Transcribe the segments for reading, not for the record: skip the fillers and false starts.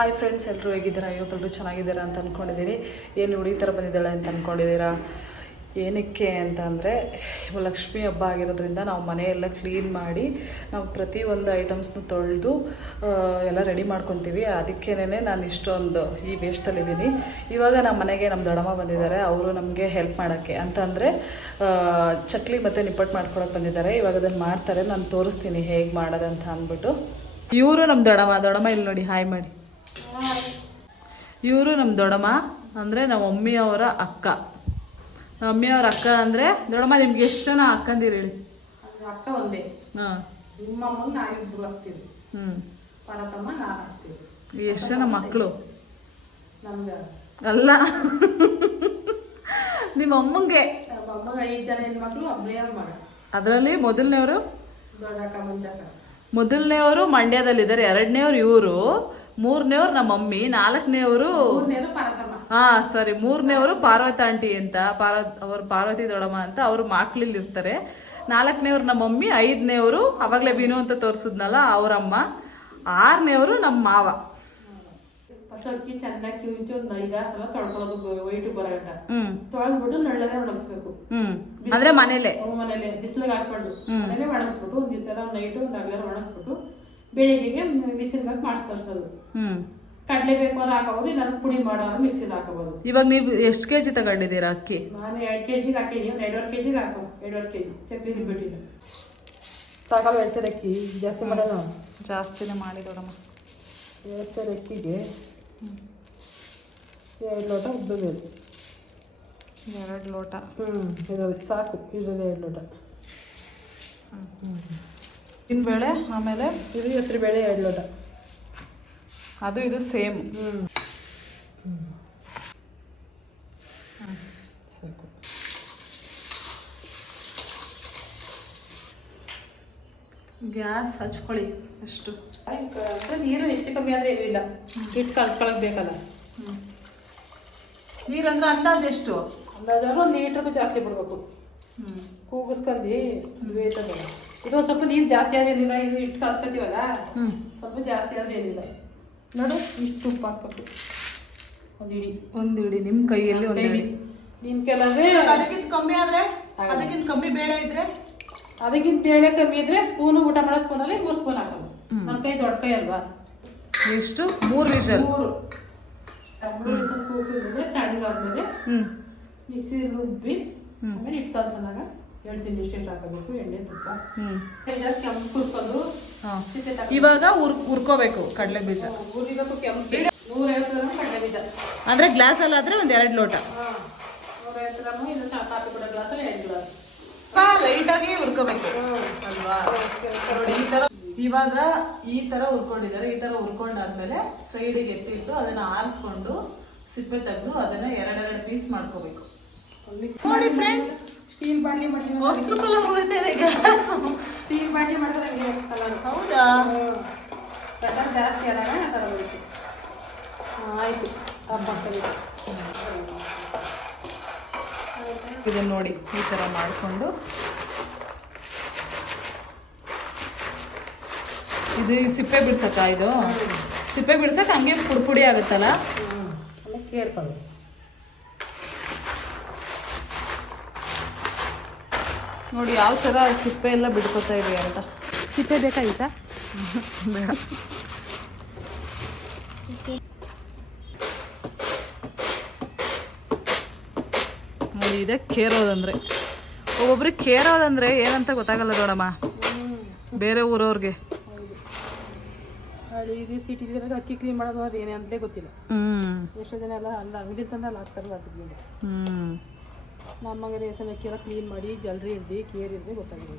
Hi friends, ಎಲ್ಲರೂ ಹೇಗಿದ್ದೀರಾ? ಇವರೆಲ್ಲರೂ ಚೆನ್ನಾಗಿದ್ದೀರಾ ಅಂತ ಅಂದ್ಕೊಂಡಿದ್ದೀನಿ. ಏನು ನೋಡಿ ಈ ಥರ ಬಂದಿದ್ದಾಳೆ ಅಂತ ಅಂದ್ಕೊಂಡಿದ್ದೀರಾ? ಏನಕ್ಕೆ ಅಂತ ಅಂದರೆ, ಲಕ್ಷ್ಮೀ ಹಬ್ಬ ಆಗಿರೋದ್ರಿಂದ ನಾವು ಮನೆಯೆಲ್ಲ ಕ್ಲೀನ್ ಮಾಡಿ ನಾವು ಪ್ರತಿಯೊಂದು ಐಟಮ್ಸ್ನ ತೊಳೆದು ಎಲ್ಲ ರೆಡಿ ಮಾಡ್ಕೊತೀವಿ. ಅದಕ್ಕೇನೆ ನಾನು ಇಷ್ಟೊಂದು ಈ ವೇಷದಲ್ಲಿದ್ದೀನಿ. ಇವಾಗ ನಮ್ಮ ಮನೆಗೆ ನಮ್ಮ ದೊಡ್ಡಮ್ಮ ಬಂದಿದ್ದಾರೆ. ಅವರು ನಮಗೆ ಹೆಲ್ಪ್ ಮಾಡೋಕ್ಕೆ ಅಂತಂದರೆ ಚಕ್ಲಿ ಮತ್ತು ನಿಪ್ಪಟ್ಟು ಮಾಡ್ಕೊಳಕ್ಕೆ ಬಂದಿದ್ದಾರೆ. ಇವಾಗ ಅದನ್ನು ಮಾಡ್ತಾರೆ, ನಾನು ತೋರಿಸ್ತೀನಿ ಹೇಗೆ ಮಾಡೋದಂತ ಅಂದ್ಬಿಟ್ಟು. ಇವರು ನಮ್ಮ ದೊಡ್ಡಮ್ಮ ಇಲ್ಲಿ ನೋಡಿ, ಹಾಯ್ ಮಾಡಿ. ಇವರು ನಮ್ಮ ದೊಡ್ಡಮ್ಮ ಅಂದರೆ ನಮ್ಮ ಮಮ್ಮಿಯವರ ಅಕ್ಕ. ನಮ್ಮ ಮಮ್ಮಿಯವರ ಅಕ್ಕ ಅಂದರೆ ದೊಡ್ಡಮ್ಮ. ನಿಮ್ಗೆ ಎಷ್ಟು ಜನ ಅಕ್ಕಂದಿರಿ ಹೇಳಿ? ಅಕ್ಕ ಒಂದೇ. ಹಾಂ, ನಿಮ್ಮ ಅಮ್ಮನ ನಾವಿಬ್ರು ಆಗ್ತೀವಿ. ಪಣತಮ್ಮ ನಾನು ಆಗ್ತೀವಿ. ಎಷ್ಟು ಜನ ಮಕ್ಕಳು? ನಮ್ಗೆ ಅಲ್ಲ, ನಿಮ್ಮ ಅಮ್ಮಂಗೆ. ನಮ್ಮ ಅಮ್ಮಗೆ 5 ಜನ ಹೆಣ್ಮಕ್ಳು, ಒಬ್ಬನೇ ಮಗ. ಅದರಲ್ಲಿ ಮೊದಲನೇವರು ದೊಡ್ಡಕ್ಕ ಮಂಜಕ್ಕ. ಮೊದಲನೇವರು ಮಂಡ್ಯದಲ್ಲಿದ್ದಾರೆ, ಎರಡನೇವ್ರು ಇವರು, ಮೂರನೇವ್ರು ನಮ್ಮ ಮಮ್ಮಿ, ನಾಲ್ಕನೇವರು ಪಣತಮ್ಮ. ಸರಿ, ಮೂರನೇವರು ಪಾರ್ವತಿ ಆಂಟಿ ಅಂತ. ಅವರು ಪಾರ್ವತಿ ದೊಡ್ಡಮ್ಮ ಅಂತ, ಅವರು ಮಾಕ್ಲಿಲ್ಲಿ ಇರ್ತಾರೆ. ನಾಲ್ಕನೇವ್ರು ನಮ್ಮ ಮಮ್ಮಿ, 5ನೇವರು ಅವಾಗಲೇ ಬೀನು ಅಂತ ತೋರಿಸಿದ್ನಲ್ಲ ಅವರಮ್ಮ, 6ನೇವರು ನಮ್ಮ ಮಾವ. ಫಸ್ಟ್ ಅದಕ್ಕೆ ಚೆನ್ನಾಗಿ ಕಿವುಚಿ ಒಂದು 5-6 ಸಲ ತೊಳ್ಕೊಳ್ಳೋದು, ವೈಟು ಬರೋಗಂಟ ತೊಳೆದ್ಬಿಟ್ಟು ನಳ್ಳದೇ ಒಣಗಿಸ್ಬೇಕು. ಅಂದ್ರೆ ಮನೇಲೆ ಬಿಸಿಲಿಗೆ ಹಾಕೊಂಡು ಮನೇಲೆ ಒಣಗಿಸ್ಬಿಟ್ಟು ಒಂದ್ ದಿವಸ ನೈಟು ಒಂದು ಹಗಲೆಲ್ಲ ಒಣಗಿಸ್ಬಿಟ್ಟು ಬೆಳಿಗ್ಗೆಗೆ ಮಿಕ್ಸಿಗೆ ಹಾಕಿ ಮಾಡಿಸ್ಕೊಳ್ಸೋದು. ಕಡಲೆ ಬೇಕು ಅಂದ್ರೆ ಹಾಕೋಬಹುದು, ಇಲ್ಲ ಪುಡಿ ಮಾಡೋರು ಮಿಕ್ಸಿಗೆ ಹಾಕೋಬಹುದು. ಇವಾಗ ನೀವು ಎಷ್ಟು ಕೆಜಿ ತಗೊಂಡಿದ್ದೀರಾ ಅಕ್ಕಿ? ನಾನು 2 ಕೆಜಿಗೆ ಹಾಕಿದ್ದೀನಿ, ಒಂದು 2.5 ಕೆಜಿಗೆ ಹಾಕೋ. 2.5 ಕೆಜಿ ಚಕ್ಲಿ ನಿಬ್ಬಿಟ್ಟಿಲ್ಲ. ಸಾಕಲ್ಲ 2 ಸೇರು ಅಕ್ಕಿ ಜಾಸ್ತಿ ಮಾಡೋಣ. ಜಾಸ್ತಿನೇ ಮಾಡಿ ದೊಡ್ಡಮ್ಮ. 2 ಸೇರು ಅಕ್ಕಿಗೆ 2 ಲೋಟ ಉದ್ದು ಬೇಳೆ. 2 ಲೋಟ. ಇರೋದು ಸಾಕು, ಇದರಲ್ಲಿ 2 ಲೋಟ. ಬೇಳೆ, ಆಮೇಲೆ ಇದು ಹೆಸರು ಬೇಳೆ 2 ಲೋಟ. ಅದು ಇದು ಸೇಮ್. ಸಾಕು. ಗ್ಯಾಸ್ ಹಚ್ಕೊಳ್ಳಿ ಅಷ್ಟು. ನೀರು ಹೆಚ್ಚು ಕಮ್ಮಿ ಆದರೆ ಏನೂ ಇಲ್ಲ, ಹಿಟ್ಟು ಕಲ್ಸ್ಕೊಳಕ್ ಬೇಕಲ್ಲ. ನೀರಂದ್ರೆ ಅಂದಾಜು ಎಷ್ಟು? ಅಂದಾಜಾದ್ರು 1 ಲೀಟ್ರಿಗೂ ಜಾಸ್ತಿ ಬಿಡ್ಬೇಕು. ಕೂಗಿಸ್ಕೊಂಡು ಬೇಯ್ತದಲ್ಲ. ಇದು ಒಂದು ಸ್ವಲ್ಪ ನೀರು ಜಾಸ್ತಿ ಆದೇನಿಲ್ಲ, ಇದು ಹಿಟ್ಟು ಕಲ್ಸ್ಕೊತೀವಲ್ಲ, ಸ್ವಲ್ಪ ಜಾಸ್ತಿ ಆದರೆ ಏನಿಲ್ಲ. ನೋಡು, ಇಷ್ಟು ಉಪ್ಪು ಹಾಕ್ಬೇಕು. ಒಂದು ಇಡಿ ನಿಮ್ಮ ಕೈಯಲ್ಲಿ ಒಂದು ಇಡಿ. ನಿನ್ ಕೆಲವೇ ಅದಕ್ಕಿಂತ ಕಮ್ಮಿ ಆದ್ರೆ, ಅದಕ್ಕಿಂತ ಕಮ್ಮಿ ಬೇಳೆ ಇದ್ರೆ, ಅದಕ್ಕಿಂತ ಬೇಳೆ ಕಮ್ಮಿ ಇದ್ರೆ ಸ್ಪೂನು, ಊಟ ಮಾಡೋ ಸ್ಪೂನಲ್ಲಿ 3 ಸ್ಪೂನ್ ಹಾಕೋದು. ನನ್ನ ಕೈ ದೊಡ್ಡ ಕೈ ಅಲ್ವಾ. ಎಷ್ಟು? 3 ವಿಷಲ್. 3 ವಿಷಲ್ ಕೂಗಿಸಿದ್ರೆ ತಣ್ಣಗಾದ್ಮೇಲೆ ಮಿಕ್ಸಿ ರುಬ್ಬಿ ಆಮೇಲೆ ಹಿಟ್ಟು ಕಲ್ಸನಾಗ ಹೇಳ್ತೀನಿ ಎಷ್ಟು ಹಾಕಬೇಕು. ಎಣ್ಣೆ, ತುಪ್ಪ ಜಾಸ್ತಿ ಕೆಂಪು ಕುರ್ಕೊಂಡು ಇವಾಗ ಹುರ್ಕೋಬೇಕು ಕಡಲೆ ಬೀಜ. ಹುರಿಬೇಕು ಕೆಂಪು. 150 ಗ್ರಾಮ್ ಕಡಲೆ ಬೀಜ ಅಂದ್ರೆ ಗ್ಲಾಸ್ ಅಲ್ಲಿ ಆದ್ರೆ 1-2 ಲೋಟ. 150 ಗ್ರಾಮ್. ಇದು ಕಾಫಿ ಕೂಡ ಗ್ಲಾಸ್ 2 ಗ್ಲಾಸ್ ಲೈಟ್ ಆಗಿ ಹುರ್ಕೋಬೇಕು ಅಲ್ವಾ? ಈ ತರ ಇವಾಗ ಈ ತರ ಹುರ್ಕೊಂಡಿದ್ದಾರೆ. ಈ ತರ ಹುರ್ಕೊಂಡಾದ್ಮೇಲೆ ಸೈಡಿಗೆ ಎತ್ತಿಟ್ಟು ಅದನ್ನ ಆರಿಸ್ಕೊಂಡು ಸಿಪ್ಪೆ ತೆಗೆದು ಅದನ್ನ 2 ಪೀಸ್ ಮಾಡ್ಕೋಬೇಕು. ನೋಡಿ ಫ್ರೆಂಡ್ಸ್, ಸ್ಟೀಲ್ ಬಾಂಡ್ಲಿ ಮಾಡಿ ಸ್ಟೀಲ್ ಬಾಂಡ್ಲಿ ಮಾಡಿದ್ರೆ ಕಲರ್. ಹೌದಾ? ಕಲರ್ ಜಾಸ್ತಿ ಆದಾಗ ಆ ಥರ ಬರುತ್ತೆ. ಆಯಿತು, ಇದನ್ನ ನೋಡಿ ಈ ಥರ ಮಾಡಿಕೊಂಡು, ಇದು ಸಿಪ್ಪೆ ಬಿಡ್ಸಕ್ಕ, ಇದು ಸಿಪ್ಪೆ ಬಿಡ್ಸಕ್ಕೆ ಹಂಗೆ ಪುಡಿ ಆಗುತ್ತಲ್ಲ, ಅಲ್ಲೇ ಕೇಳ್ಕೊಳ್ಳಿ. ನೋಡಿ ಯಾವ ಥರ ಸಿಪ್ಪೆ ಎಲ್ಲ ಬಿಡ್ಕೊತಾ ಇವೆ ಅಂತ. ಸಿಪ್ಪೆ ಬೇಕಾಗಿತ್ತಾ? ಬೇಡ. ನೋಡಿ, ಇದೆ ಕೇರೋದಂದ್ರೆ. ಒಬ್ಬೊಬ್ರಿಗೆ ಕೇರೋದಂದ್ರೆ ಏನಂತ ಗೊತ್ತಾಗಲ್ಲ ದೊಡ್ಡಮ್ಮ, ಬೇರೆ ಊರವ್ರಿಗೆ. ಹಳ್ಳಿ ಸಿಟಿಗೆ ಅಕ್ಕಿ ಕ್ಲೀನ್ ಮಾಡೋದು ಅಂದ್ರೆ ಏನೇ ಅಂತಲೇ ಗೊತ್ತಿಲ್ಲ. ಎಷ್ಟೋ ಜನ ಎಲ್ಲ ಅಲ್ಲ ಅಂಗಡಿ ತಂದು ಹಾಕ್ತಾರಲ್ಲ ಅದಕ್ಕೆ. ನಮ್ಮಂಗೆ ರೇಷನ್ ಅಕ್ಕಿ ಎಲ್ಲ ಕ್ಲೀನ್ ಮಾಡಿ ಜಲ್ರಿ ಇರ್ದು ಕೇರ್ ಇರ್ದು ಗೊತ್ತಾಗಿದೆ.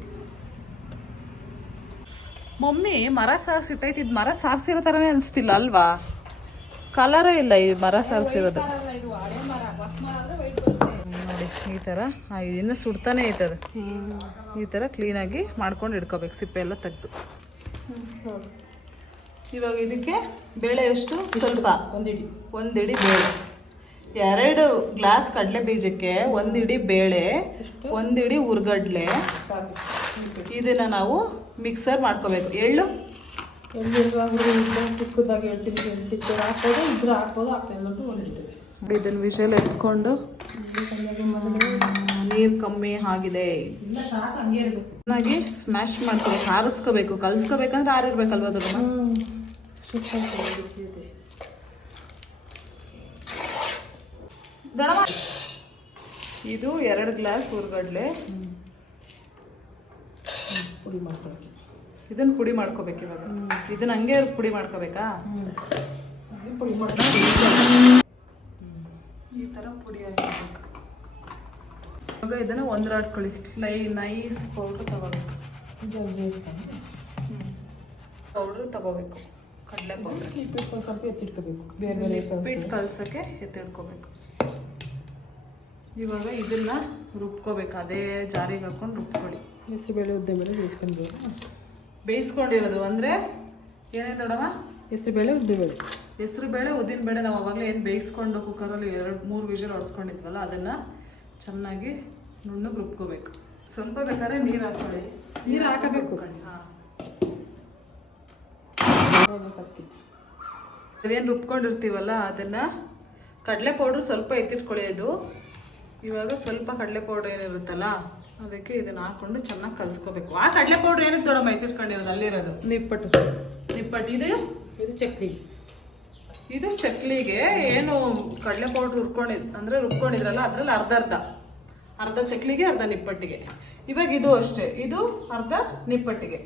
ಮಮ್ಮಿ ಮರ ಸಾರಿಸಿಟ್ಟೈತಿ. ಇದು ಮರ ಸಾರಿಸಿರೋ ಥರನೇ ಅನಿಸ್ತಿಲ್ಲ ಅಲ್ವಾ? ಕಲರೇ ಇಲ್ಲ ಈ ಮರ ಸಾರಿಸಿರೋದು. ನೋಡಿ ಈ ಥರ ಇನ್ನು ಸುಡ್ತಾನೆ ಐತದ. ಈ ಥರ ಕ್ಲೀನಾಗಿ ಮಾಡ್ಕೊಂಡು ಇಟ್ಕೋಬೇಕು, ಸಿಪ್ಪೆ ಎಲ್ಲ ತೆಗೆದು. ಇವಾಗ ಇದಕ್ಕೆ ಬೇಳೆ ಎಷ್ಟು? ಸ್ವಲ್ಪ, ಒಂದು ಇಡಿ ಬೇಳೆ. 2 ಗ್ಲಾಸ್ ಕಡಲೆ ಬೀಜಕ್ಕೆ 1 ಇಡಿ ಬೇಳೆ, 1 ಇಡಿ ಹುರ್ಗಡ್ಲೆ. ಇದನ್ನ ನಾವು ಮಿಕ್ಸರ್ ಮಾಡ್ಕೋಬೇಕು. ಎಳ್ಳು ಎಲ್ಲಿ ಸಿಕ್ಕದಾಗ ಹೇಳ್ತೀನಿ, ಎಲ್ಲಿ ಸಿಕ್ಕೋದು ಹಾಕ್ಬೋದು, ಇದ್ರೆ ಹಾಕ್ಬೋದು, ಆಗ್ತಾ ಇಲ್ಲ ಒಂದು ಹಿಡಿತದೆ. ಇದನ್ನು ವಿಷಲ್ ಎತ್ಕೊಂಡು ನೀರು ಕಮ್ಮಿ ಆಗಿದೆ ಇಲ್ಲ ಸಾಕು, ಹಂಗೆ ಇರಬೇಕು. ಚೆನ್ನಾಗಿ ಸ್ಮ್ಯಾಶ್ ಮಾಡ್ಕೋಬೇಕು, ಆರಿಸ್ಕೋಬೇಕು. ಕಲ್ಸ್ಕೋಬೇಕಂದ್ರೆ ಆರಿರ್ಬೇಕಲ್ವ ದೊಡ್ಡಮ್ಮ? ದೊಡ್ಡಮ್ಮ ಇದು 2 ಗ್ಲಾಸ್ ಹುರ್ಗಡ್ಲೆ ಪುಡಿ ಮಾಡ್ಕೊಳಕ್ಕೆ. ಇದನ್ನ ಪುಡಿ ಮಾಡ್ಕೋಬೇಕು ಇವಾಗ. ಇದನ್ನ ಹಂಗೆ ಪುಡಿ ಮಾಡ್ಕೋಬೇಕಾ? ಪುಡಿ ಮಾಡ್ಕೊಂಡು ಈ ಥರ ಪುಡಿ ಹಾಕಬೇಕು. ಇವಾಗ ಇದನ್ನು ಒಂದ್ರಾಡ್ಕೊಳ್ಳಿ. ನೈಸ್ ಪೌಡ್ರ್ ತಗೋಬೇಕು. ಪೌಡ್ರ್ ತಗೋಬೇಕು, ಕಡಲೆ ಪೌಡ್ರ್. ಸ್ವಲ್ಪ ಎತ್ತಿಟ್ಕೋಬೇಕು, ಬೇರೆ ಬೇರೆ ಉಪ್ಪಿಟ್ಟು ಕಲ್ಸೋಕ್ಕೆ ಎತ್ತಿಡ್ಕೋಬೇಕು. ಇವಾಗ ಇದನ್ನ ರುಬ್ಕೋಬೇಕು, ಅದೇ ಜಾರಿಗೆ ಹಾಕೊಂಡು ರುಬ್ಕೊಳ್ಳಿ. ಹೆಸರುಬೇಳೆ ಉದ್ದಿನಬೇಳೆ ಬೇಯಿಸ್ಕೊಳ್ಬೇಕು. ಬೇಯಿಸ್ಕೊಂಡಿರೋದು ಅಂದರೆ ಏನೇ ದೊಡ್ಡಮ್ಮ? ಹೆಸರುಬೇಳೆ ಉದ್ದಿನಬೇಳೆ. ಹೆಸರುಬೇಳೆ ಉದ್ದಿನಬೇಳೆ ನಾವು ಅವಾಗಲೇ ಏನು ಬೇಯಿಸ್ಕೊಂಡು ಕುಕ್ಕರಲ್ಲಿ 2-3 ವಿಷಲ್ ಹೊಡ್ಸ್ಕೊಂಡಿದ್ವಲ್ಲ, ಅದನ್ನು ಚೆನ್ನಾಗಿ ನುಣ್ಣಗೆ ರುಬ್ಕೋಬೇಕು. ಸ್ವಲ್ಪ ಬೇಕಾದ್ರೆ ನೀರು ಹಾಕೊಳ್ಳಿ. ನೀರು ಹಾಕಬೇಕು. ಹಾಂ, ಅದೇನು ರುಬ್ಕೊಂಡಿರ್ತೀವಲ್ಲ ಅದನ್ನು ಕಡಲೆ ಪೌಡ್ರ್ ಸ್ವಲ್ಪ ಎತ್ತಿಟ್ಕೊಳ್ಳಿ. ಅದು ಇವಾಗ ಸ್ವಲ್ಪ ಕಡಲೆ ಪೌಡ್ರ್ ಏನಿರುತ್ತಲ್ಲ ಅದಕ್ಕೆ ಇದನ್ನು ಹಾಕ್ಕೊಂಡು ಚೆನ್ನಾಗಿ ಕಲಿಸ್ಕೋಬೇಕು. ಆ ಕಡಲೆ ಪೌಡ್ರ್ ಏನಕ್ಕೆ ದೊಡ್ಡಮ್ಮ ಎತ್ತಿಟ್ಕೊಂಡಿರೋದು? ಅಲ್ಲಿರೋದು ನಿಪ್ಪಟ್ಟು. ಇದು ಚಕ್ಲಿ. ಇದು ಚಕ್ಲಿಗೆ ಏನು ಕಡಲೆ ಪೌಡ್ರ್ ರುಬ್ಕೊಂಡಿದ್ರಲ್ಲ ಅದರಲ್ಲಿ ಅರ್ಧ ಚಕ್ಲಿಗೆ, ಅರ್ಧ ನಿಪ್ಪಟ್ಟಿಗೆ. ಇವಾಗ ಇದು ಅಷ್ಟೇ, ಇದು ಅರ್ಧ ನಿಪ್ಪಟ್ಟಿಗೆ.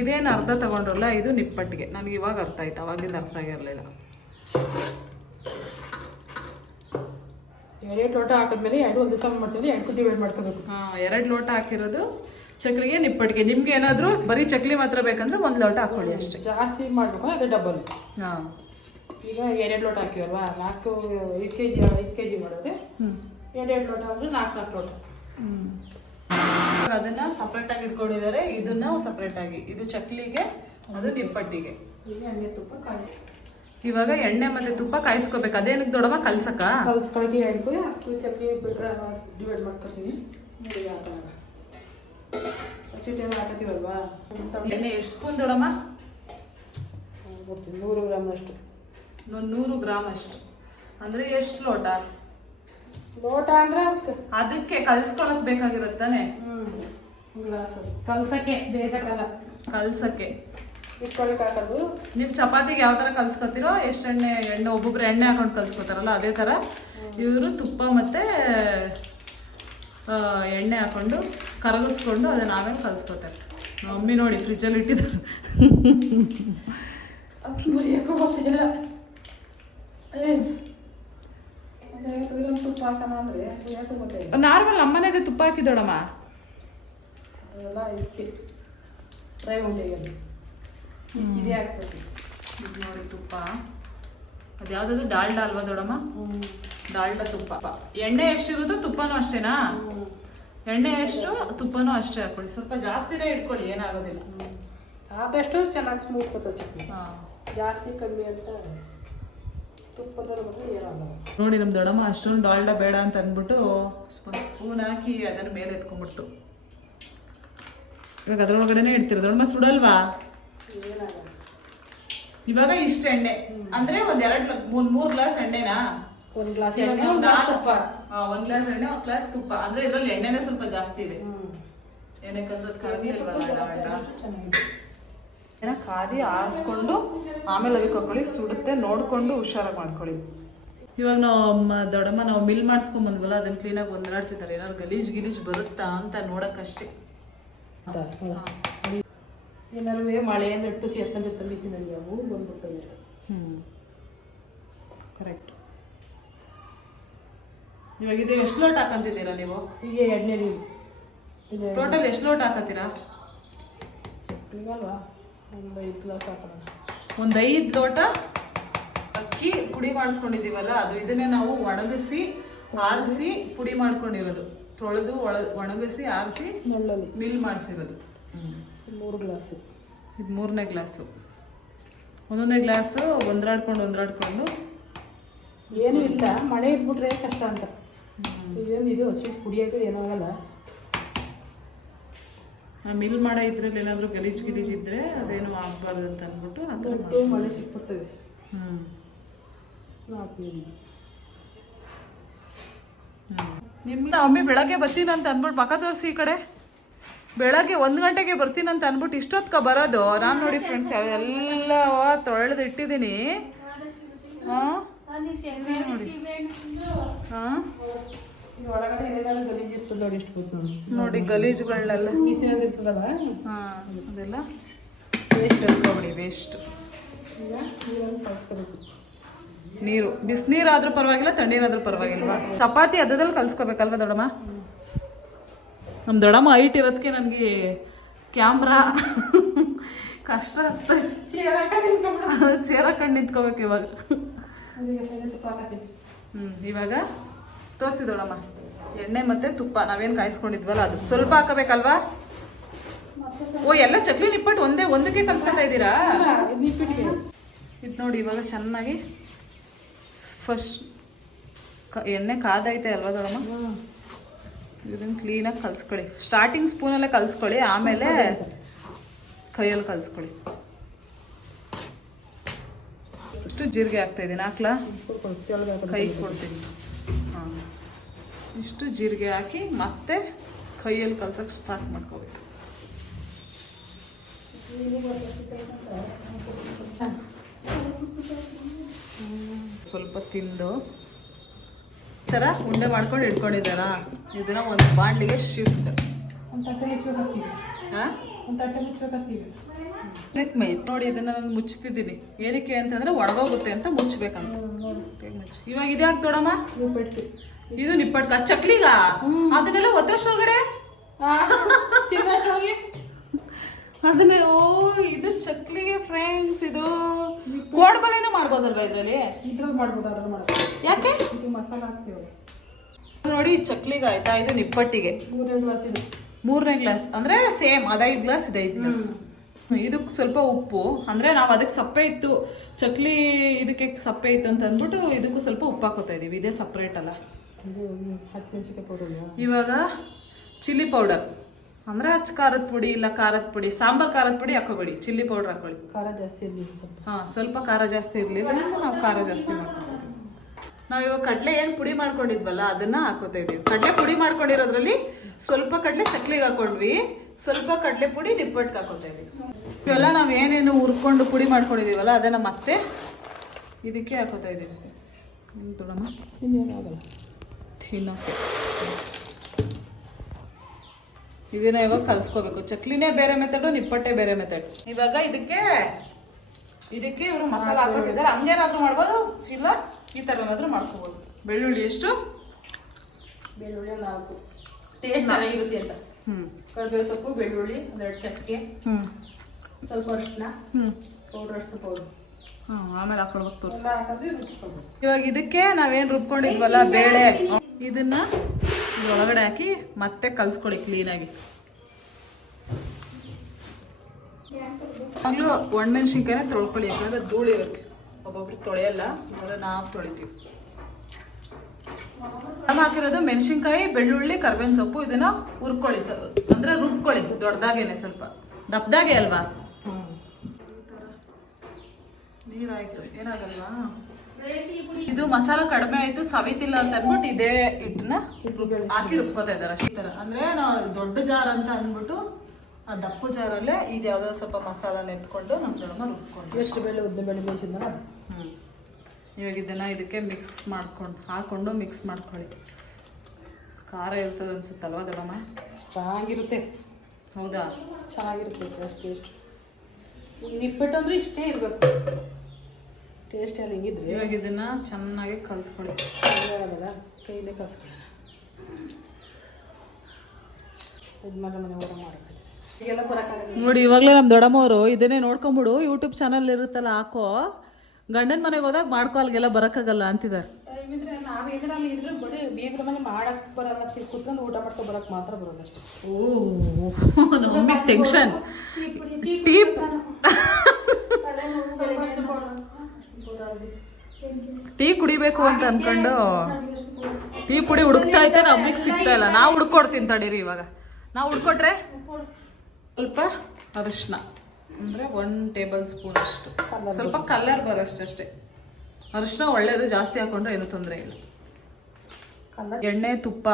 ಇದೇನು ಅರ್ಧ ತಗೊಂಡ್ರಲ್ಲ ಇದು ನಿಪ್ಪಟ್ಟಿಗೆ. ನನಗೆ ಇವಾಗ ಅರ್ಥ ಆಯ್ತು, ಅವಾಗಿಂದ ಅರ್ಥ ಆಗಿರಲಿಲ್ಲ. 2 ಲೋಟ ಹಾಕಿದ್ಮೇಲೆ 2 ಒಂದೇ ಸಮ ಮಾಡ್ತೀವಿ, 2 ಡಿವೈಡ್ ಮಾಡ್ಕೋಬೇಕು. 2 ಲೋಟ ಹಾಕಿರೋದು ಚಕ್ಲಿಗೆ, ನಿಪ್ಪಟ್ಟಿಗೆ. ನಿಮ್ಗೆ ಏನಾದರೂ ಬರೀ ಚಕ್ಲಿ ಮಾತ್ರ ಬೇಕಂದ್ರೆ 1 ಲೋಟ ಹಾಕೊಳ್ಳಿ ಅಷ್ಟೇ. ಜಾಸ್ತಿ ಮಾಡಬೇಕು ಅದು ಡಬಲ್. ಹಾಂ, ಈಗ 2 ಲೋಟ ಹಾಕಿವಲ್ವಾ, 5 ಕೆ ಜಿ ಮಾಡೋದೆ. 2 ಲೋಟ ಅಂದರೆ 4 ಲೋಟ. ಅದನ್ನ ಸಪ್ರೇಟಾಗಿ ಇಟ್ಕೊಂಡಿದ್ದಾರೆ, ಇದನ್ನ ಸಪ್ರೇಟಾಗಿ. ಇದು ಚಕ್ಲಿಗೆ, ಅದು ನಿಪ್ಪಟ್ಟಿಗೆ. ಈಗ ಎಣ್ಣೆ ತುಪ್ಪ ಕಾಯಿಸಿ. ಇವಾಗ ಎಣ್ಣೆ ಮತ್ತೆ ತುಪ್ಪ ಕಾಯಿಸ್ಕೋಬೇಕು. ಅದೇನಕ್ಕೆ ದೊಡ್ಡಮ್ಮ? ಕಲ್ಸ್ಕೊಳಕ್ಕೆ 2 ಅಷ್ಟು ಚಕ್ಲಿ ಡಿವೈಡ್ ಮಾಡ್ಕೊತೀವಿ. ನೀರಿಗೆ ಹಾಕೋಣ, ಸ್ವೀಟೆಲ್ಲ ಹಾಕತ್ತೀವಲ್ವಾ. ಎಣ್ಣೆ ಎಷ್ಟು ಸ್ಪೂನ್ ದೊಡ್ಡಮ್ಮ? 100 ಗ್ರಾಮ್ನಷ್ಟು. 100 ಗ್ರಾಮ್ ಅಷ್ಟು ಅಂದರೆ ಎಷ್ಟು ಲೋಟ? ಲೋಟ ಅಂದ್ರೆ ಅದಕ್ಕೆ ಕಲ್ಸ್ಕೊಳಕ್ ಬೇಕಾಗಿರುತ್ತಾನೆ. ಗ್ಲಾಸ್ ಕಲ್ಸಕ್ಕೆ, ಬೇಯಿಸಕ್ಕಲ್ಲ, ಕಲ್ಸಕ್ಕೆ ಇಟ್ಕೊಳಕ್ಕೆ ಹಾಕೋದು. ನೀವು ಚಪಾತಿಗೆ ಯಾವ ಥರ ಕಲ್ಸ್ಕೊತೀರೋ, ಎಷ್ಟು ಎಣ್ಣೆ ಒಬ್ಬೊಬ್ರು ಎಣ್ಣೆ ಹಾಕೊಂಡು ಕಲ್ಸ್ಕೊತಾರಲ್ಲ ಅದೇ ಥರ ಇವರು ತುಪ್ಪ ಮತ್ತು ಎಣ್ಣೆ ಹಾಕೊಂಡು ಕರಗಿಸ್ಕೊಂಡು ಅದನ್ನು ಆಮೇಲೆ ಕಲ್ಸ್ಕೊತಾರೆ. ಮಮ್ಮಿ ನೋಡಿ ಫ್ರಿಜ್ಜಲ್ಲಿ ಇಟ್ಟಿದ್ದಾರೆ. ಮುರಿಯೋಕ್ಕೂ ಗೊತ್ತಿಲ್ಲ. ತುಪ್ಪ ಹಾಕೋಣ ಅಂದರೆ ಮುರಿಯೋಕ್ಕೂ ಗೊತ್ತಿಲ್ಲ. ನಾರ್ಮಲ್ ನಮ್ಮನೇದೇ ತುಪ್ಪ ಹಾಕಿದೋಡಮ್ಮ. ಅದೆಲ್ಲ ಇದಕ್ಕೆ ಡ್ರೈ ಉಂಡೆಗೆ ಇದೇ ಹಾಕ್ಬೇಕು. ಇದು ನೋಡಿ ತುಪ್ಪ, ಅದು ಯಾವುದಾದ್ರು ಡಾಲ್ಡಾ ಅಲ್ವಾ ದೊಡ್ಡಮ್ಮ? ಡಾಲ್ಡಾ ತುಪ್ಪ. ಎಣ್ಣೆ ಎಷ್ಟಿರುತ್ತೋ ತುಪ್ಪನೂ ಅಷ್ಟೇನಾ? ಎಣ್ಣೆ ಎಷ್ಟು ತುಪ್ಪನೂ ಅಷ್ಟೇ ಹಾಕೊಳ್ಳಿ. ಸ್ವಲ್ಪ ಜಾಸ್ತಿನೇ ಇಟ್ಕೊಳ್ಳಿ, ಏನಾಗೋದಿಲ್ಲ. ಆದಷ್ಟು ಚೆನ್ನಾಗಿ ಸ್ಮೂತ್ ಬರ್ತದೆ ಚಟ್ನಿ. ಹಾಂ, ಜಾಸ್ತಿ ಕಮ್ಮಿ ಅಂತ ತುಪ್ಪದಲ್ಲಿ ಬಂದರೆ ಏನಾಗಲ್ಲ. ನೋಡಿ ನಮ್ಮ ದೊಡ್ಡಮ್ಮ ಅಷ್ಟೊಂದು ಡಾಲ್ಡಾ ಬೇಡ ಅಂತ ಅಂದ್ಬಿಟ್ಟು ಸ್ಪೂನ್ ಹಾಕಿ ಅದನ್ನು ಮೇಲೆ ಎತ್ಕೊಂಡ್ಬಿಟ್ಟು ಇವಾಗ ಅದ್ರೊಳಗಡೆನೆ ಇಡ್ತೀರ ದೊಡ್ಡಮ್ಮ. ಸುಡಲ್ವಾ? ಏನಾಗಲ್ಲ. ಇವಾಗ ಇಷ್ಟು ಎಣ್ಣೆ ಅಂದ್ರೆ 3 ಗ್ಲಾಸ್ ಎಣ್ಣೆನಾ? 1 ಗ್ಲಾಸ್ ಎಣ್ಣೆ, 1 ಗ್ಲಾಸ್ ತುಪ್ಪ. 1 ಗ್ಲಾಸ್ ಎಣ್ಣೆ, 1 ಗ್ಲಾಸ್ ತುಪ್ಪ. ಅಂದ್ರೆ ಇದ್ರಲ್ಲಿ ಎಣ್ಣೆನೇ ಸ್ವಲ್ಪ ಜಾಸ್ತಿ ಇದೆ. ಏನಕ್ಕಂದ್ರೆ ಕಡಿಮೆ ಕಾದಿ ಆರಿಸ್ಕೊಂಡು ಆಮೇಲೆ ಅದಕ್ಕೆ ಹಾಕೊಳ್ಳಿ. ಸುಡುತ್ತೆ ನೋಡ್ಕೊಂಡು ಹುಷಾರಾಗಿ ಮಾಡ್ಕೊಳ್ಳಿ. ಇವಾಗ ದೊಡ್ಡಮ್ಮ ನಾವು ಮಿಲ್ ಮಾಡಿಸ್ಕೊಂಡ್ ಬಂದ್ವಲ್ಲ, ಅದನ್ನ ಕ್ಲೀನಾಗಿ ಒಂದಾಡ್ತಿದ್ದಾರೆ. ಏನಾದ್ರು ಗಲೀಜ್ ಬರುತ್ತಾ ಅಂತ ನೋಡಕ್ಕಷ್ಟೇ. ಏನಾರು ಮಳೆ ನೆಟ್ಟು ಸೇರ್ಕೊಂಡಿರ್ತ ಬಿಸಿನಲ್ಲಿ, ಅವು ಬಂದ್ಬಿಡ್ತವೆ. ಕರೆಕ್ಟ್. ಇವಾಗ ಇದು ಎಷ್ಟು ಲೋಟ ಹಾಕಂತಿದ್ದೀರಾ ನೀವು? ಈಗ 2ನೇ ನೀರು. ಟೋಟಲ್ ಎಷ್ಟು ಲೋಟ ಹಾಕತ್ತೀರಾ? ಅಲ್ವಾ, ಒಂದು 5 ಗ್ಲಾಸ್ ಹಾಕೋಣ. ಒಂದು 5 ಲೋಟ ಅಕ್ಕಿ ಪುಡಿ ಮಾಡಿಸ್ಕೊಂಡಿದ್ದೀವಲ್ಲ, ಅದು ಇದನ್ನೇ ನಾವು ಒಣಗಿಸಿ ಆರಿಸಿ ಪುಡಿ ಮಾಡ್ಕೊಂಡಿರೋದು. ತೊಳೆದು ಒಣಗಿಸಿ ಆರಿಸಿ ನಳ್ಳಲ್ಲಿ ಮಿಲ್ ಮಾಡಿಸಿರೋದು. 3 ಗ್ಲಾಸು. ಇದು 3ನೇ ಗ್ಲಾಸು. ಒಂದೊಂದೇ ಗ್ಲಾಸು ಒಂದ್ರಾಡ್ಕೊಂಡು ಏನೂ ಇಲ್ಲ, ಮಳೆ ಇದ್ಬಿಟ್ರೆ ಕಷ್ಟ ಅಂತ. ಇವೇನು ಇದು ಸ್ವೀಟ್ ಕುಡಿಯೋದು ಏನಾಗಲ್ಲ. ಆ ಮಿಲ್ ಮಾಡೋ ಇದ್ರಲ್ಲಿ ಏನಾದರೂ ಗಲೀಜ್ ಇದ್ದರೆ ಅದೇನು ಆಗಬಾರ್ದು ಅಂತ ಅಂದ್ಬಿಟ್ಟು ಆ ಥರ ದೊಡ್ಡ ಮಳೆ ಸಿಕ್ಬಿಡ್ತದೆ. ನಿಮ್ಮ ಮಮ್ಮಿ ಬೆಳಗ್ಗೆ ಬರ್ತೀನಂತ ಅಂದ್ಬಿಟ್ಟು ಮಕ ತೋರಿಸಿ ಈ ಕಡೆ. ಬೆಳಗ್ಗೆ 1 ಗಂಟೆಗೆ ಬರ್ತೀನಂತ ಅಂದ್ಬಿಟ್ಟು ಇಷ್ಟೊತ್ಕ ಬರೋದು. ನಾನು ನೋಡಿ ಫ್ರೆಂಡ್ಸ್ ಎಲ್ಲ ತೊಳೆದು ಇಟ್ಟಿದ್ದೀನಿ. ಒಳಗಡೆ ಏನಾದ್ರು ಗಲೀಜ್ ಇರ್ತದೆ ನೋಡಿ, ಎಷ್ಟು ಗೊತ್ತು ನೋಡಿ ಗಲೀಜುಗಳನ್ನೆಲ್ಲ ಬಿಸಿನೀರು ಇರ್ತದಲ್ಲ, ಅದೆಲ್ಲ ವೇಸ್ಟ್ ಚೆಲ್ಕೊಬಿಡಿ. ವೇಸ್ಟ್ ಈಗ ನೀರನ್ನು ಕಲ್ಸ್ಕೋಬೇಕು. ನೀರು ಬಿಸಿನೀರಾದ್ರೂ ಪರವಾಗಿಲ್ಲ, ತಣ್ಣೀರಾದ್ರೂ ಪರವಾಗಿಲ್ವಾ? ಚಪಾತಿ ಅದರಲ್ಲಿ ಕಲ್ಸ್ಕೋಬೇಕಲ್ವಾ ದೊಡ್ಡಮ್ಮ? ನಮ್ಮ ದೊಡ್ಡಮ್ಮ ಹೈಟ್ ಇರೋದಕ್ಕೆ ನನಗೆ ಕ್ಯಾಮ್ರಾ ಕಷ್ಟ ಆಗ್ತದೆ. ಚೇರ್ ಹಾಕೊಂಡು ನಿಂತ್ಕೋಬೇಕು ಇವಾಗ. ಇವಾಗ ತೋರಿಸಿ ದೊಡ್ಡಮ್ಮ, ಎಣ್ಣೆ ಮತ್ತೆ ತುಪ್ಪ ನಾವೇನು ಕಾಯಿಸ್ಕೊಂಡಿದ್ವಲ್ಲ ಅದು ಸ್ವಲ್ಪ ಹಾಕಬೇಕಲ್ವಾ? ಓ, ಎಲ್ಲ ಚಕ್ಲಿ ನಿಪ್ಪಟ್ಟು ಒಂದಕ್ಕೆ ಕಲ್ಸ್ಕೊತಾ ಇದ್ದೀರಾ? ಇದು ನೋಡಿ ಇವಾಗ ಚೆನ್ನಾಗಿ ಫಸ್ಟ್ ಎಣ್ಣೆ ಕಾದೈತೆ ಅಲ್ವಾ ದೊಡ್ಡಮ್ಮ? ಇದನ್ನು ಕ್ಲೀನಾಗಿ ಕಲ್ಸ್ಕೊಳ್ಳಿ. ಸ್ಟಾರ್ಟಿಂಗ್ ಸ್ಪೂನಲ್ಲೇ ಕಲ್ಸ್ಕೊಳ್ಳಿ, ಆಮೇಲೆ ಕೈಯಲ್ಲಿ ಕಲ್ಸ್ಕೊಳ್ಳಿ. ಇಷ್ಟು ಜೀರಿಗೆ ಹಾಕ್ತಾ ಇದ್ದೀನಿ, ಹಾಕ್ಲಾ? ಕೈ ಕೊಡ್ತೀನಿ. ಹಾಂ, ಇಷ್ಟು ಜೀರಿಗೆ ಹಾಕಿ ಮತ್ತೆ ಕೈಯಲ್ಲಿ ಕಲ್ಸಕ್ಕೆ ಸ್ಟಾರ್ಟ್ ಮಾಡ್ಕೋಬೇಕು. ಸ್ವಲ್ಪ ತಿಂದು ಈ ಥರ ಉಂಡೆ ಮಾಡ್ಕೊಂಡು ಇಟ್ಕೊಂಡಿದ್ದಾರಾ? ಇದನ್ನ ಒಂದು ಬಾಂಡ್ಲಿಗೆ ಶಿಫ್ಟ್. ನೋಡಿ ಇದನ್ನ ನಾನು ಮುಚ್ತಿದ್ದೀನಿ. ಏನಕ್ಕೆ ಅಂತಂದ್ರೆ ಒಣಗೋಗುತ್ತೆ ಅಂತ ಮುಚ್ಚಬೇಕಂತ. ಇವಾಗ ಇದ್ಯಾಕೆ ದೊಡ್ಡಮ್ಮ? ಇದು ನಿಪ್ಪಟ್ಕ ಚಕ್ಲಿಗ ಅದನ್ನೆಲ್ಲ ಒತ್ತೋಷ್ಟೊಳಗಡೆ ಅದನ್ನೇ. ಓ, ಇದು ಚಕ್ಲಿಗೆ ಫ್ರೆಂಡ್ಸ್. ಇದು ಕೋಡ್ಬಲೆನೂ ಮಾಡ್ಬೋದಲ್ವಾ ಇದರಲ್ಲಿ? ಇದ್ರಲ್ಲಿ ಮಾಡ್ಬೋದು, ಅದ್ರಲ್ಲಿ ಮಾಡ್ಬೋದು. ಯಾಕೆ? ಇದು ಮಸಾಲ ಹಾಕ್ತೀವಿ ನೋಡಿ. ಚಕ್ಲಿಗೆ ಆಯ್ತಾ, ಇದು ನಿಪ್ಪಟ್ಟಿಗೆ 3 ಗ್ಲಾಸ್ ಇದೆ. 3ನೇ ಗ್ಲಾಸ್ ಅಂದ್ರೆ ಸೇಮ್ ಅದು 5 ಗ್ಲಾಸ್, ಇದು 5 ಗ್ಲಾಸ್. ಇದಕ್ಕೆ ಸ್ವಲ್ಪ ಉಪ್ಪು, ಅಂದ್ರೆ ನಾವು ಅದಕ್ಕೆ ಸಪ್ಪೆ ಇತ್ತು, ಚಕ್ಲಿ ಇದಕ್ಕೆ ಸಪ್ಪೆ ಇತ್ತು ಅಂತ ಅಂದ್ಬಿಟ್ಟು ಇದಕ್ಕೂ ಸ್ವಲ್ಪ ಉಪ್ಪು ಹಾಕೋತಾ ಇದೀವಿ. ಇದೇ ಸಪ್ರೇಟ್ ಅಲ್ಲ. ಇದು ಹಸಿಮೆಣಸಿನಕಾಯಿ ಪೌಡರ್. ಇವಾಗ ಚಿಲ್ಲಿ ಪೌಡರ್ ಅಂದ್ರೆ ಖಾರದ ಪುಡಿ ಇಲ್ಲ ಖಾರದ ಪುಡಿ, ಸಾಂಬಾರ್ ಖಾರದ ಪುಡಿ ಹಾಕೋಬೇಡಿ, ಚಿಲ್ಲಿ ಪೌಡರ್ ಹಾಕೊಳ್ಳಿ. ಖಾರ ಜಾಸ್ತಿ ಇರಲಿ ಸ್ವಲ್ಪ. ಸ್ವಲ್ಪ ಖಾರ ಜಾಸ್ತಿ ಇರಲಿ ಅಂತ ನಾವು ಖಾರ ಜಾಸ್ತಿ ಮಾಡ್ಕೊತೀವಿ. ನಾವು ಇವಾಗ ಕಡಲೆ ಏನು ಪುಡಿ ಮಾಡ್ಕೊಂಡಿದ್ವಲ್ಲ ಅದನ್ನ ಹಾಕೋತಾ ಇದೀವಿ. ಕಡಲೆ ಪುಡಿ ಮಾಡ್ಕೊಂಡಿರೋದ್ರಲ್ಲಿ ಸ್ವಲ್ಪ ಕಡಲೆ ಚಕ್ಲಿಗೆ ಹಾಕೊಂಡ್ವಿ, ಸ್ವಲ್ಪ ಕಡಲೆ ಪುಡಿ ನಿಪ್ಪಟ್ಟಿಗೆ ಹಾಕೋತಾ ಇದೀವಿ. ಇವೆಲ್ಲ ನಾವು ಏನೇನು ಹುರ್ಕೊಂಡು ಪುಡಿ ಮಾಡ್ಕೊಂಡಿದೀವಲ್ಲ ಅದನ್ನ ಮತ್ತೆ ಇದಕ್ಕೆ ಹಾಕೋತಾ ಇದೀವಿ. ದೊಡ್ಡಮ್ಮ ಇನ್ನೇನಾಗಲ್ಲ ತಿನ್ನೋಕ್ಕೆ. ಇದನ್ನ ಇವಾಗ ಕಲ್ಸ್ಕೋಬೇಕು. ಚಕ್ಲಿನೇ ಬೇರೆ ಮೆಥಡು, ನಿಪ್ಪಟ್ಟೆ ಬೇರೆ ಮೆಥಡ್. ಇವಾಗ ಇದಕ್ಕೆ ಇವರು ಮಸಾಲ ಹಾಕೋತಿದ್ದಾರೆ. ಹಂಗೇನಾದ್ರೂ ಮಾಡ್ಬೋದು, ಇಲ್ಲ ಈ ಥರನಾದ್ರೂ ಮಾಡ್ಕೋಬೋದು. ಬೆಳ್ಳುಳ್ಳಿ ಎಷ್ಟು? ಬೆಳ್ಳುಳ್ಳಿ 4 ಟೇಸ್ಟ್ ಚೆನ್ನಾಗಿರುತ್ತೆ ಅಂತ. ಕರಿಬೇವು ಸೊಪ್ಪು, ಬೆಳ್ಳುಳ್ಳಿ, 2 ಚಕ್ಕೆ, ಸ್ವಲ್ಪ ಅರಿಶಿನ, ಪೌಡ್ರ್ ಅಷ್ಟು ಪೌಡ್ರ್. ಆಮೇಲೆ ಹಾಕೊಳ್ಬೇಕು ತೋರಿಸಿ. ಹಾಕಿದ್ರೆ ರುಬ್ಕೊಳ್ಬೇಕು. ಇವಾಗ ಇದಕ್ಕೆ ನಾವೇನು ರುಬ್ಕೊಂಡಿದ್ವಲ್ಲ ಬೇಳೆ, ಇದನ್ನ ಒಳಗಡೆ ಹಾಕಿ ಮತ್ತೆ ಕಲ್ಸ್ಕೊಳ್ಳಿ ಕ್ಲೀನಾಗಿ. ಆಗ್ಲೂ ಒಣಮೆಣ್ಸಿನ್ಕಾಯಿನ ತೊಳ್ಕೊಳ್ಳಿ, ಯಾಕಂದ್ರೆ ಧೂಳು ಇರುತ್ತೆ. ಒಬ್ಬೊಬ್ರಿಗೆ ತೊಳೆಯಲ್ಲ, ಆದರೆ ನಾವು ತೊಳಿತೀವಿ. ನಾವು ಹಾಕಿರೋದು ಮೆಣಸಿನ್ಕಾಯಿ, ಬೆಳ್ಳುಳ್ಳಿ, ಕರ್ಬೇವಿನ ಸೊಪ್ಪು. ಇದನ್ನ ಹುರ್ಕೊಳ್ಳಿ, ಅಂದ್ರೆ ರುಬ್ಕೊಳ್ಳಿ ದೊಡ್ಡದಾಗೇನೆ, ಸ್ವಲ್ಪ ದಪ್ಪದಾಗೆ ಅಲ್ವಾ? ನೀರಾಯ್ತು, ಏನಾಗಲ್ವಾ? ಇದು ಮಸಾಲ ಕಡಿಮೆ ಆಯ್ತು, ಸವಿತಿಲ್ಲ ಅಂತ ಅಂದ್ಬಿಟ್ಟು ಇದೇ ಹಿಟ್ಟನ್ನ ಹಾಕಿ ರುಬ್ಕೋತಾ ಇದಾರೆ ಅಷ್ಟೇ. ಈ ಥರ ಅಂದ್ರೆ ನಾವು ದೊಡ್ಡ ಜಾರ್ ಅಂತ ಅಂದ್ಬಿಟ್ಟು ಆ ದಪ್ಪು ಜಾರಲ್ಲೇ ಇದು ಯಾವುದೋ ಸ್ವಲ್ಪ ಮಸಾಲ ನೆತ್ಕೊಂಡು ನಮ್ಮ ದೊಡ್ಡಮ್ಮ ರುಬ್ಕೊಂಡು. ಎಷ್ಟು ಬೇಳೆ ಉದ್ದ ಬೇಳೆ ಬೇಯಿಸಿದ್ನಲ್ಲ. ಇವಾಗ ಇದನ್ನ ಇದಕ್ಕೆ ಹಾಕೊಂಡು ಮಿಕ್ಸ್ ಮಾಡ್ಕೊಳ್ಳಿ. ಖಾರ ಇರ್ತದೆ ಅನ್ಸುತ್ತಲ್ವಾ ದೊಡ್ಡಮ್ಮ? ಚೆನ್ನಾಗಿರುತ್ತೆ. ಹೌದಾ? ಚೆನ್ನಾಗಿರುತ್ತೆ ಟೇಸ್ಟ್. ನಿಪ್ಪಟ್ಟು ಅಂದ್ರೆ ಇಷ್ಟೇ ಇರಬೇಕು ಟೇಸ್ಟ್. ಯಾರು ಹಿಂಗಿದ್ರೆ ಇವಾಗ ಇದನ್ನ ಚೆನ್ನಾಗಿ ಕಲ್ಸ್ಕೊಳ್ಳಿ. ಆಗಲ್ಲ, ಕೈಲೇ ಕಲ್ಸ್ಕೊಳ್ಳಿ. ಯಜಮಾನ ಮನೆ ಊಟ ಮಾಡೋಕ್ಕೆ ಈಗೆಲ್ಲ ಬರೋಕ್ಕಾಗಲ್ಲ ನೋಡಿ. ಇವಾಗಲೇ ನಮ್ಮ ದೊಡ್ಡಮ್ಮವರು ಇದನ್ನೇ ನೋಡ್ಕೊಂಬಿಡು, ಯೂಟ್ಯೂಬ್ ಚಾನಲ್ ಇರುತ್ತಲ್ಲ ಹಾಕೋ, ಗಂಡನ ಮನೆಗೆ ಹೋದಾಗ ಮಾಡ್ಕೊ, ಅಲ್ಲಿಗೆಲ್ಲ ಬರೋಕ್ಕಾಗಲ್ಲ ಅಂತಿದ್ದಾರೆ. ಇದ್ರೆ ನಾವು ಏನಾರಲ್ಲಿ ಇದ್ರೆ ಬರೀ ಬೇಗರ ಮನೆ ಮಾಡಕ್ಕೆ ಬರಲ್ಲ, ಕುತ್ಕೊಂಡು ಊಟ ಮಾಡ್ಕೊ ಬರೋಕ್ಕೆ ಮಾತ್ರ ಬರೋದು ಅಷ್ಟೇ. ನಮಗೆ ಟೆನ್ಷನ್. ಟೀ ಕುಡಿಬೇಕು ಅಂತ ಅನ್ಕೊಂಡು ಟೀ ಪುಡಿ ಹುಡುಕ್ತಾ ಐತೆ, ನಮಗೆ ಸಿಗ್ತಾ ಇಲ್ಲ. ನಾವು ಹುಡ್ಕೊಡ್ತೀನಿ ತಡೀರಿ. ಇವಾಗ ನಾವು ಹುಡ್ಕೊಟ್ರೆ ಸ್ವಲ್ಪ ಅರಿಶಿನ ಅಂದರೆ 1 ಟೇಬಲ್ ಸ್ಪೂನ್ ಅಷ್ಟು, ಸ್ವಲ್ಪ ಕಲರ್ ಬರೋಷ್ಟಷ್ಟೇ. ಅರಿಶಿನ ಒಳ್ಳೆಯದು, ಜಾಸ್ತಿ ಹಾಕೊಂಡ್ರೆ ಏನೂ ತೊಂದರೆ ಇಲ್ಲ. ಎಣ್ಣೆ ತುಪ್ಪ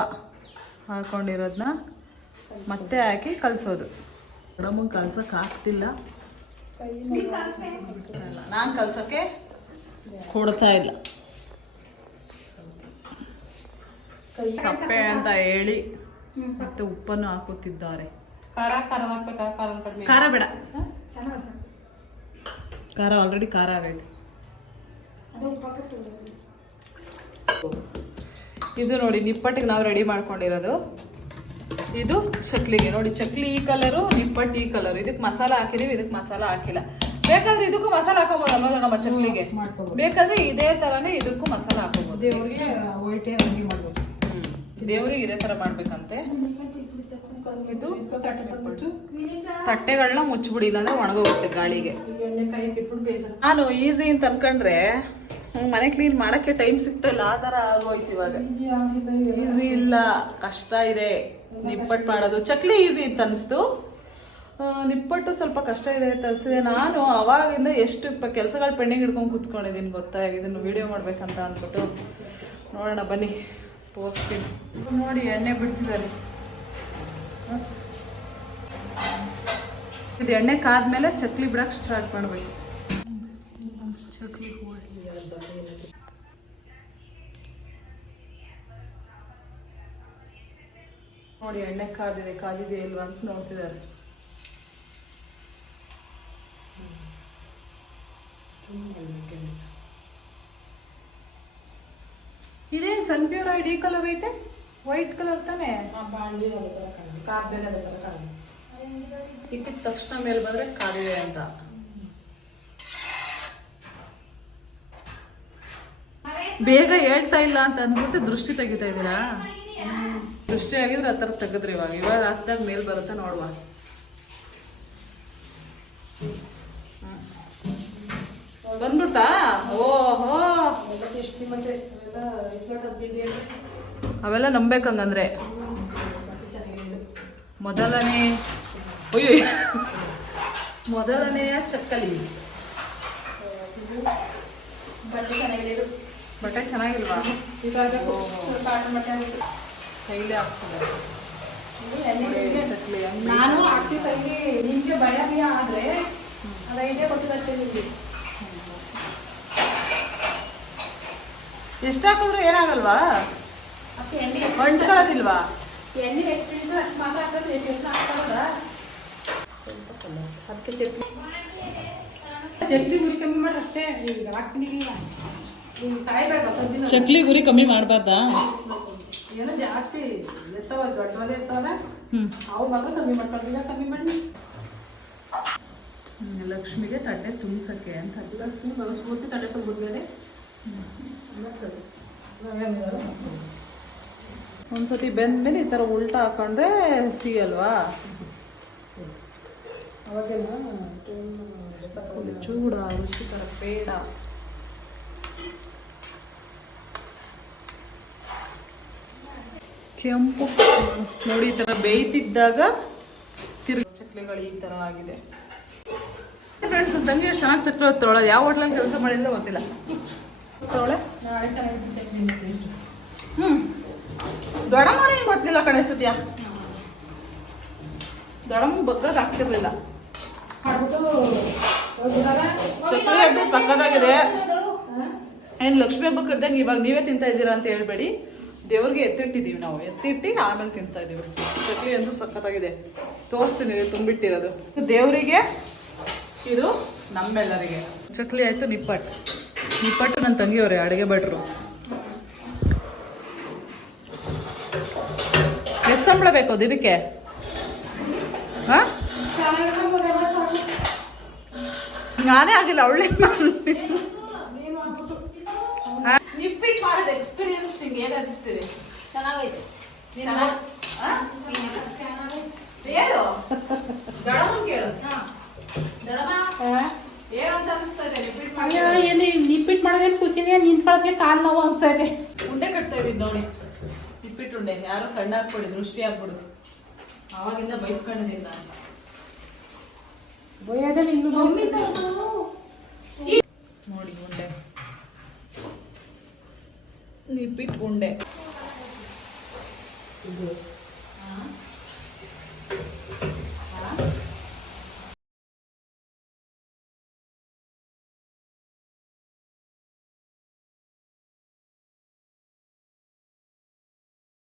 ಹಾಕೊಂಡಿರೋದನ್ನ ಮತ್ತೆ ಹಾಕಿ ಕಲಸೋದು. ನಮಗೆ ಕಲ್ಸಕ್ಕೆ ಆಗ್ತಿಲ್ಲ, ನಾನು ಕಲ್ಸೋಕ್ಕೆ ಕೊಡ್ತಾ ಇಲ್ಲ. ಸಪ್ಪೆ ಅಂತ ಹೇಳಿ ಮತ್ತೆ ಉಪ್ಪನ್ನು ಹಾಕುತ್ತಿದ್ದಾರೆ. ಖಾರ ಬೇಡ, ಖಾರ ಆಲ್ರೆಡಿ ಖಾರ ಆಗೈತೆ. ಇದು ನೋಡಿ ನಿಪ್ಪಟ್ಟಿಗೆ ನಾವು ರೆಡಿ ಮಾಡ್ಕೊಂಡಿರೋದು. ಇದು ಚಕ್ಲಿಗೆ ನೋಡಿ, ಚಕ್ಲಿ ಈ ಕಲರು, ನಿಪ್ಪಟ್ಟು ಈ ಕಲರ್. ಇದಕ್ಕೆ ಮಸಾಲ ಹಾಕಿದೀವಿ, ಇದಕ್ಕೆ ಮಸಾಲ ಹಾಕಿಲ್ಲ. ಬೇಕಾದ್ರೆ ಇದಕ್ಕೂ ಮಸಾಲ ಹಾಕೋಬೋದಲ್ವ ನಮ್ಮ ಚಕ್ಲಿಗೆ? ಬೇಕಾದ್ರೆ ಇದೇ ತರನೇ ಇದಕ್ಕೂ ಮಸಾಲ ಹಾಕೋಬಹುದು. ದೇವ್ರಿಗೆ ಇದೇ ತರ ಮಾಡ್ಬೇಕಂತೆ. ಇದು ತಟ್ಟೆಗಳನ್ನ ಮುಚ್ಚಿಬಿಡಿ, ಇಲ್ಲಾಂದ್ರೆ ಒಣಗೋಗುತ್ತೆ ಗಾಳಿಗೆ. ನಾನು ಈಸಿ ಅಂತ ಅನ್ಕೊಂಡ್ರೆ ಮನೆ ಕ್ಲೀನ್ ಮಾಡಕ್ಕೆ ಟೈಮ್ ಸಿಗ್ತಿಲ್ಲ, ಆ ತರ ಆಗೋಯ್ತು ಇವಾಗ. ಈಸಿ ಇಲ್ಲ, ಕಷ್ಟ ಇದೆ ನಿಪ್ಪಟ್ಟು ಮಾಡೋದು. ಚಕ್ಲಿ ಈಸಿ ಅಂತ ಅನಿಸ್ತು, ನಿಪ್ಪಟ್ಟು ಸ್ವಲ್ಪ ಕಷ್ಟ ಇದೆ ಅಂತ ಅನಿಸಿದೆ. ನಾನು ಅವಾಗಿಂದ ಎಷ್ಟು ಕೆಲಸಗಳು ಪೆಂಡಿಂಗ್ ಹಿಡ್ಕೊಂಡು ಕೂತ್ಕೊಂಡಿದ್ದೀನಿ ಗೊತ್ತಾ, ಇದನ್ನು ವಿಡಿಯೋ ಮಾಡ್ಬೇಕಂತ ಅಂದ್ಬಿಟ್ಟು. ನೋಡೋಣ ಬನ್ನಿ, ತೋರಿಸ್ತೀನಿ. ನೋಡಿ ಎಣ್ಣೆ ಬಿಡ್ತಿದ್ದಾರೆ. ಇದು ಎಣ್ಣೆ ಕಾದ್ಮೇಲೆ ಚಕ್ಲಿ ಬಿಡಕ್ಕೆ ಸ್ಟಾರ್ಟ್ ಮಾಡಬೇಕು. ಚಕ್ಲಿ ನೋಡಿ ಎಣ್ಣೆ ಕಾದಿದೆ ಇಲ್ವಾ ಅಂತ ನೋಡ್ತಿದ್ದಾರೆ. ಇದೇನು ಸನ್ಪ್ಯೂರ್ ಆಯಿಲ್ ಈ ಕಲರ್ ಐತೆ, ವೈಟ್ ಕಲರ್ ತಾನೇ. ಇಕ್ಕಿದ ತಕ್ಷಣ ಮೇಲೆ ಬಂದ್ರೆ ಕಾದಿದೆ ಅಂತ. ಬೇಗ ಹೇಳ್ತಾ ಇಲ್ಲ ಅಂತ ಅಂದ್ಬಿಟ್ಟು ದೃಷ್ಟಿ ತೆಗಿತಾ ಇದ್ದೀರಾ? ದೃಷ್ಟಿ ಆಗಿದ್ರೆ ಆ ಥರ ತೆಗೆದ್ರಿ. ಇವಾಗ ಹಾಕ್ದಾಗ ಮೇಲ್ ಬರುತ್ತೆ ನೋಡುವ. ಬಂದ್ಬಿಡ್ತಾ? ಓಹೋ, ಅವೆಲ್ಲ ನಂಬೇಕಂಗಂದ್ರೆ ಮೊದಲನೆಯ ಚಕ್ಕಲಿ. ಬಟ್ಟೆ ಚೆನ್ನಾಗಿಲ್ವಾ? ಕೈಲೇ ಆಗ್ತದೆ ಚಕ್ಲಿ. ನಾನು ಆಗ್ತಿದ್ದಂಗೆ ನಿಮ್ಗೆ ಭಯ ಆದ್ರೆ ಅದು ಐಡಿಯಾ ಗೊತ್ತಿರುತ್ತೆ ನಿಮ್ಗೆ. ಎಷ್ಟು ಹಾಕಿದ್ರು ಏನಾಗಲ್ವಾ? ಅಂಟ್ಕೊಳ್ಳೋದಿಲ್ವಾ? ಎಣ್ಣೆ ಎಷ್ಟು ಅಷ್ಟು ಮಾತ್ರ ಹಾಕೋದು, ಎಷ್ಟು ಹಾಕೋದ ಅದಕ್ಕೆ ಚಟ್ನಿ ಗುರಿ ಕಮ್ಮಿ ಮಾಡ್ರಿ ಅಷ್ಟೇ. ಈಗ ಹಾಕ್ತೀನಿ, ಈಗ ಕಾಯ್ಬೇಕು. ಚಕ್ಲಿ ಗುರಿ ಕಮ್ಮಿ ಮಾಡಬಾರ್ದಾ? ಏನೋ ಜಾಸ್ತಿ ಇರ್ತಾವ, ದೊಡ್ಡವೇ ಇರ್ತಾವಲ್ಲ, ಅವು ಮಾತ್ರ ಕಮ್ಮಿ ಮಾಡ್ಕೊಳ್ತೀವಿ. ಕಮ್ಮಿ ಮಾಡಿ ಲಕ್ಷ್ಮಿಗೆ ತಟ್ಟೆ ತುಂಬಿಸಕ್ಕೆ ಅಂತ ಸ್ಫೂರ್ತಿ ತಟ್ಟೆ ತುಂಬಿದ್ಮೇಲೆ ಒಂದ್ಸತಿ ಬೆಂದ್ಮೇಲೆ ಈ ಥರ ಉಲ್ಟಾ ಹಾಕೊಂಡ್ರೆ ಸಿಹಿ ಅಲ್ವಾ? ಚೂಡ ರುಚಿಕರ ಪೇಡ. ಕೆಂಪು ನೋಡಿ, ಈ ಥರ ಬೇಯ್ತಿದ್ದಾಗ ತಿರುಗಿ ಚಕ್ಲಿಗಳು ಈ ಥರ ಆಗಿದೆ. ಫ್ರೆಂಡ್ಸ್, ತಂಗಿ ಚೆನ್ನಾಗಿ ಚಕ್ಲಿ ಹೊತ್ತೊಳೋದು. ಯಾವ ಹೋಟ್ಲಲ್ಲಿ ಕೆಲಸ ಮಾಡಿಲ್ಲ ಗೊತ್ತಿಲ್ಲ. ದೊಡ್ಡಮ್ಮ ಏನು ಗೊತ್ತಿಲ್ಲ ಕಣೆ ಸದ್ಯ. ದೊಡ್ಡಮ್ಮ ಬಗ್ಗಕ್ಕೆ ಆಗ್ತಿರ್ಲಿಲ್ಲ. ಚಕ್ಲಿ ಅಂತೂ ಸಕ್ಕತ್ತಾಗಿದೆ. ಏನು ಲಕ್ಷ್ಮಿ ಹಬ್ಬಕ್ಕೆ ಇರ್ದಂಗೆ ಇವಾಗ ನೀವೇ ತಿಂತಾ ಇದ್ದೀರಾ ಅಂತ ಹೇಳ್ಬೇಡಿ. ದೇವ್ರಿಗೆ ಎತ್ತಿಟ್ಟಿದ್ದೀವಿ ನಾವು, ಎತ್ತಿಟ್ಟು ಆಮೇಲೆ ತಿಂತಾ ಇದ್ದೀವಿ. ಚಕ್ಲಿ ಅಂತೂ ಸಕ್ಕತ್ತಾಗಿದೆ. ತೋರಿಸ್ತೀನಿ ತುಂಬಿಟ್ಟಿರೋದು. ದೇವರಿಗೆ, ಇದು ನಮ್ಮೆಲ್ಲರಿಗೆ. ಚಕ್ಲಿ ಆಯಿತು. ನಿಪ್ಪಟ್ಟು ನನ್ನ ತಂಗಿಯವರೇ ಅಡುಗೆ ಭಟ್ರು. ಎಷ್ಟು ಸಂಬಳ ಬೇಕು ಅದು ಇದಕ್ಕೆ? ಹಾಂ, ನಾನೇ ಆಗಿಲ್ಲ, ಅವಳೇ ನಿಪ್ಪಿಟ್ಟು ಮಾಡೋದು ಎಕ್ಸ್ಪೀರಿಯನ್ಸ್ ನಿಮ್ಗೆ ಏನು ಅನಿಸ್ತೀರಿ? ಚೆನ್ನಾಗೈತೆ. ಹೇಳು, ದೊಡ್ಡಮ್ಮ ಕೇಳು. ಏನಂತ ಅನಿಸ್ತದೆ ನಿಪ್ಪಿಟ್ಟು ಮಾಡೋದೇನು ಖುಷಿನೇ, ನಿಂತ್ಕೊಳ್ಳೋಕೆ ಕಾಲು ನೋವು ಅನಿಸ್ತಾ ಇದೆ. ಉಂಡೆ ಕಟ್ತಾ ಇದ್ದೀನಿ ನೋಡಿ, ನಿಪ್ಪಿಟ್ಟು ಉಂಡೆ. ಯಾರೋ ಕಣ್ಣಾಕ್ಬಿಡಿ, ದೃಷ್ಟಿ ಆಗ್ಬಿಡು. ಆವಾಗಿಂದ ಬೈಸ್ಕೊಂಡಿದ್ದೀನಿ ನಾನು. ಬೈಯೋದಲ್ಲಿ ಇನ್ನೂ ನೋಡಿ ಉಂಡೆ, ನಿಪ್ಪಿಟ್ಟು ಉಂಡೆ.